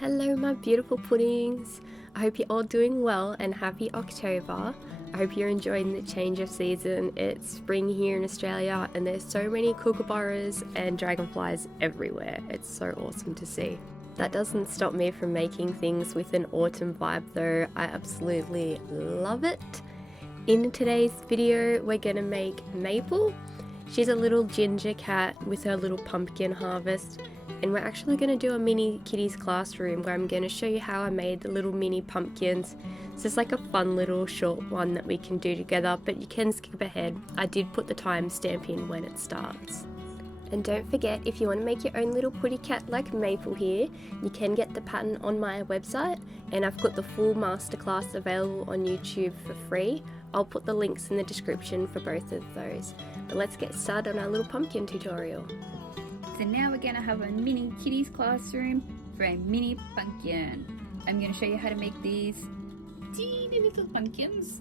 Hello my beautiful puddings! I hope you're all doing well and happy October. I hope you're enjoying the change of season. It's spring here in Australia and there's so many kookaburras and dragonflies everywhere. It's so awesome to see. That doesn't stop me from making things with an autumn vibe though. I absolutely love it. In today's video we're gonna make Maple. She's a little ginger cat with her little pumpkin harvest. And we're actually going to do a mini Kittie's classroom where I'm going to show you how I made the little mini pumpkins. It's just like a fun little short one that we can do together, but you can skip ahead. I did put the timestamp in when it starts. And don't forget, if you want to make your own little putty cat like Maple here, you can get the pattern on my website, and I've got the full masterclass available on YouTube for free. I'll put the links in the description for both of those. But let's get started on our little pumpkin tutorial. So now we're going to have a mini Kittie's classroom for a mini pumpkin. I'm going to show you how to make these teeny little pumpkins.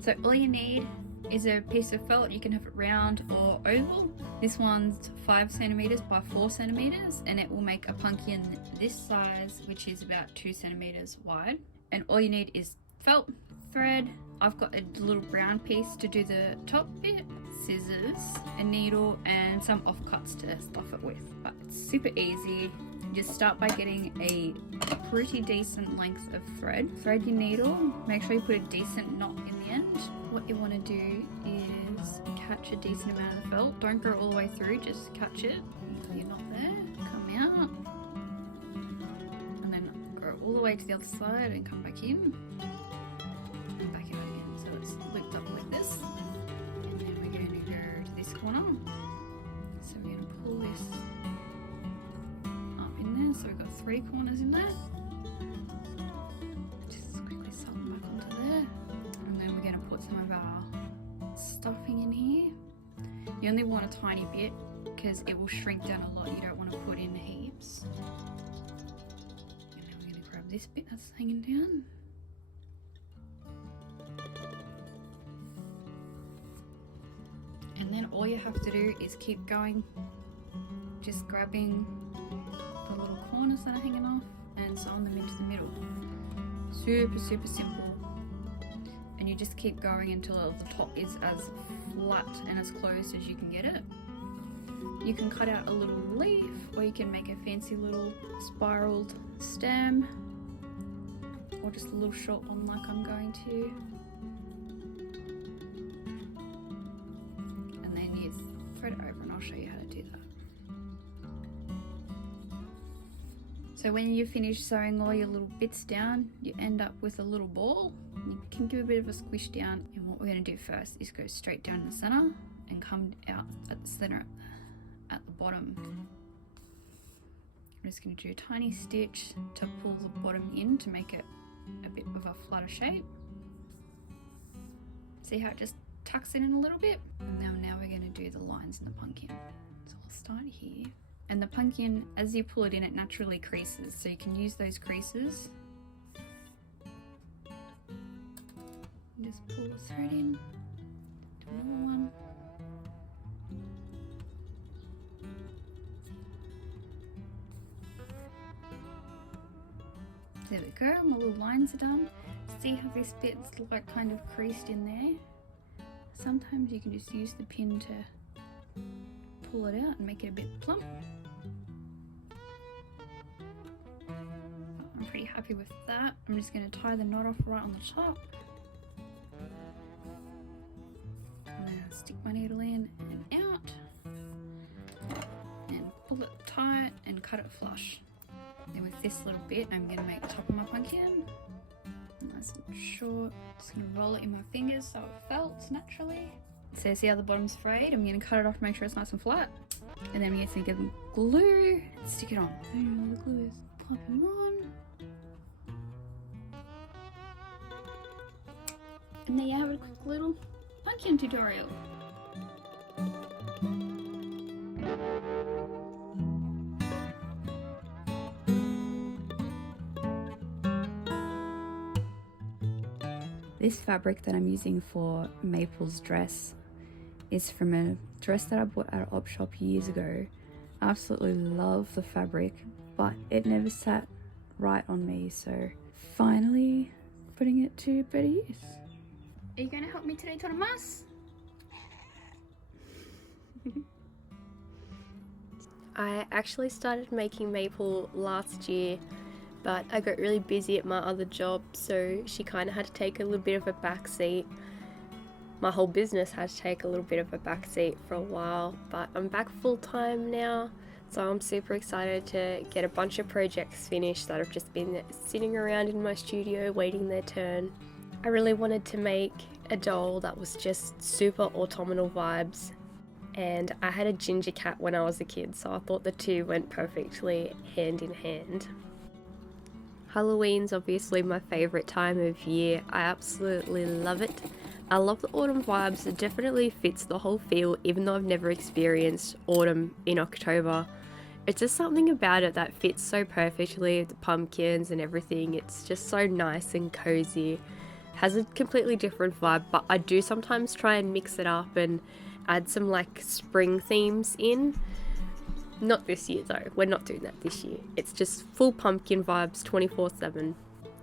So all you need is a piece of felt. You can have it round or oval. This one's 5 centimeters by 4 centimeters, and it will make a pumpkin this size, which is about 2 centimeters wide. And all you need is felt, thread. I've got a little brown piece to do the top bit, scissors, a needle, and some offcuts to stuff it with. But it's super easy. You just start by getting a pretty decent length of thread. Thread your needle, make sure you put a decent knot in the end. What you want to do is catch a decent amount of felt. Don't go all the way through, just catch it. You're not there, come out. And then go all the way to the other side and come back in. And back out again, so it's looped up like this. And then we're going to go to this corner. So we're going to pull this up in there. So we've got 3 corners in there. Just quickly slap them back onto there. And then we're going to put some of our stuffing in here. You only want a tiny bit because it will shrink down a lot. You don't want to put in heaps. And then we're going to grab this bit that's hanging down. And then all you have to do is keep going, just grabbing the little corners that are hanging off and sewing them into the middle. Super simple. And you just keep going until the top is as flat and as closed as you can get it. You can cut out a little leaf, or you can make a fancy little spiraled stem, or just a little short one like I'm going to. Thread it over and I'll show you how to do that. So when you finish sewing all your little bits down, you end up with a little ball. You can give a bit of a squish down, and what we're going to do first is go straight down the center and come out at the center at the bottom. I'm just going to do a tiny stitch to pull the bottom in to make it a bit of a flatter shape. See how it just tucks it in a little bit? And now we're going to do the lines in the pumpkin. So I'll start here. And the pumpkin, as you pull it in, it naturally creases. So you can use those creases. And just pull the thread in. Do another one. There we go, my little lines are done. See how this bit's like kind of creased in there? Sometimes you can just use the pin to pull it out and make it a bit plump. I'm pretty happy with that. I'm just going to tie the knot off right on the top. And then I'll stick my needle in and out. And pull it tight and cut it flush. Then with this little bit, I'm going to make the top of my pumpkin. Nice and short. Just going to roll it in my fingers so it felts naturally. So see how the bottom's frayed? I'm going to cut it off to make sure it's nice and flat. And then we get to get the glue and stick it on. And the glue is popping on. And there you have a quick little pumpkin tutorial. This fabric that I'm using for Maple's dress is from a dress that I bought at an op shop years ago. I absolutely love the fabric, but it never sat right on me, so finally putting it to better use. Are you going to help me today, Thomas? I actually started making maple last year, but I got really busy at my other job, so she kind of had to take a little bit of a backseat. My whole business had to take a little bit of a backseat for a while, but I'm back full time now, so I'm super excited to get a bunch of projects finished that have just been sitting around in my studio waiting their turn. I really wanted to make a doll that was just super autumnal vibes, and I had a ginger cat when I was a kid, so I thought the two went perfectly hand in hand. Halloween's obviously my favourite time of year. I absolutely love it. I love the autumn vibes. It definitely fits the whole feel, even though I've never experienced autumn in October. It's just something about it that fits so perfectly, the pumpkins and everything. It's just so nice and cozy. Has a completely different vibe, but I do sometimes try and mix it up and add some like spring themes in. Not this year though, we're not doing that this year. It's just full pumpkin vibes 24/7.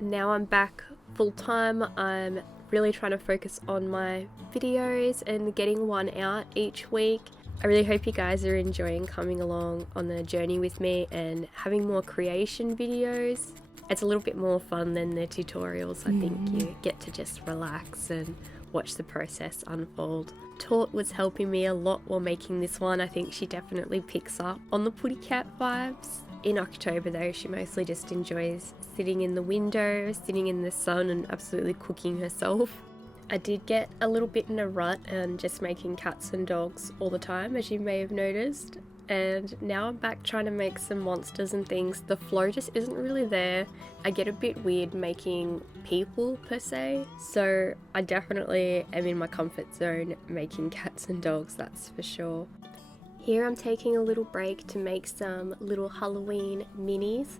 Now I'm back full time. I'm really trying to focus on my videos and getting one out each week. I really hope you guys are enjoying coming along on the journey with me and having more creation videos. It's a little bit more fun than the tutorials. I think you get to just relax and watch the process unfold. Tort was helping me a lot while making this one. I think she definitely picks up on the putty cat vibes. In October though, she mostly just enjoys sitting in the window, sitting in the sun and absolutely cooking herself. I did get a little bit in a rut and just making cats and dogs all the time, as you may have noticed. And now I'm back trying to make some monsters and things. The flow just isn't really there. I get a bit weird making people per se, so I definitely am in my comfort zone making cats and dogs, that's for sure. Here I'm taking a little break to make some little Halloween minis.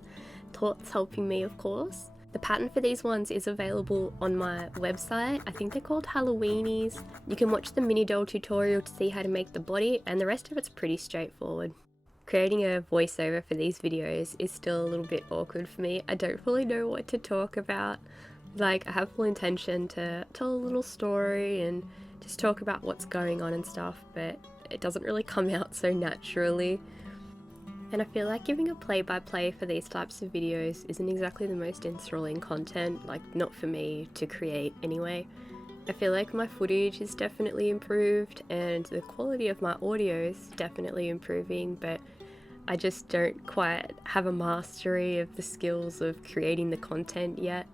Tort's helping me, of course. The pattern for these ones is available on my website. I think they're called Halloweenies. You can watch the mini doll tutorial to see how to make the body, and the rest of it's pretty straightforward. Creating a voiceover for these videos is still a little bit awkward for me. I don't really know what to talk about. Like, I have full intention to tell a little story and just talk about what's going on and stuff, but it doesn't really come out so naturally. And I feel like giving a play-by-play for these types of videos isn't exactly the most enthralling content, like not for me to create anyway. I feel like my footage is definitely improved and the quality of my audio is definitely improving, but I just don't quite have a mastery of the skills of creating the content yet,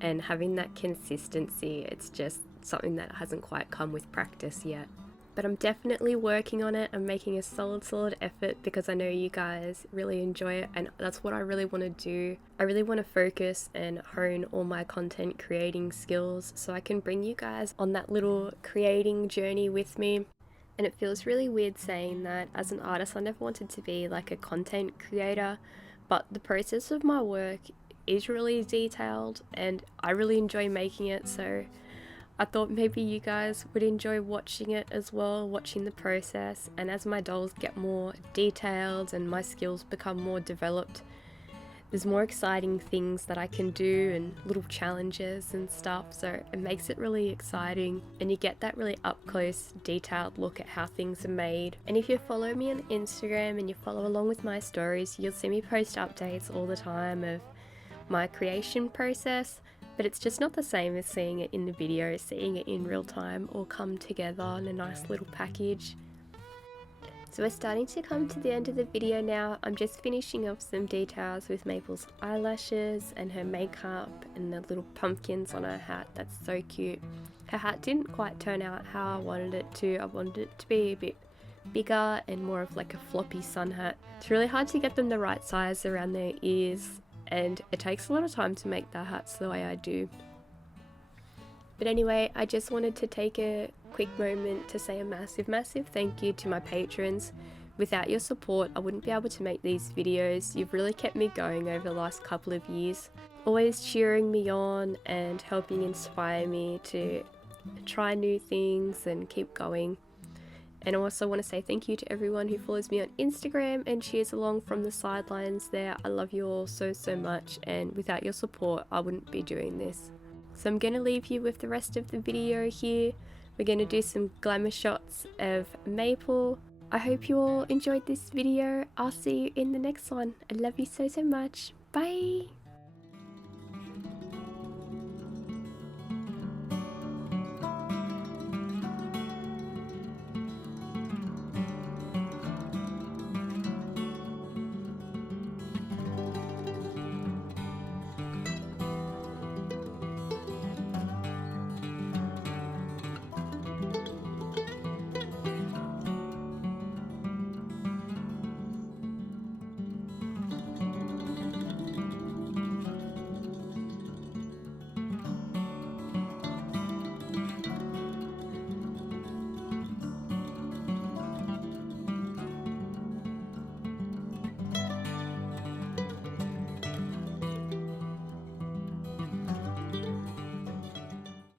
and having that consistency, it's just something that hasn't quite come with practice yet. But I'm definitely working on it. I'm making a solid effort because I know you guys really enjoy it, and that's what I really want to do. I really want to focus and hone all my content creating skills so I can bring you guys on that little creating journey with me. And it feels really weird saying that. As an artist, I never wanted to be like a content creator, but the process of my work is really detailed and I really enjoy making it, so I thought maybe you guys would enjoy watching it as well, watching the process. And as my dolls get more detailed and my skills become more developed, there's more exciting things that I can do and little challenges and stuff, so it makes it really exciting and you get that really up close detailed look at how things are made. And if you follow me on Instagram and you follow along with my stories, you'll see me post updates all the time of my creation process. But it's just not the same as seeing it in the video, seeing it in real time all come together in a nice little package. So we're starting to come to the end of the video now. I'm just finishing off some details with Maple's eyelashes and her makeup and the little pumpkins on her hat. That's so cute. Her hat didn't quite turn out how I wanted it to. I wanted it to be a bit bigger and more of like a floppy sun hat. It's really hard to get them the right size around their ears, and it takes a lot of time to make their hats the way I do. But anyway, I just wanted to take a quick moment to say a massive thank you to my patrons. Without your support, I wouldn't be able to make these videos. You've really kept me going over the last couple of years, always cheering me on and helping inspire me to try new things and keep going. And I also want to say thank you to everyone who follows me on Instagram and cheers along from the sidelines there. I love you all so much, and without your support I wouldn't be doing this. So I'm going to leave you with the rest of the video here. We're going to do some glamour shots of Maple. I hope you all enjoyed this video. I'll see you in the next one. I love you so much. Bye!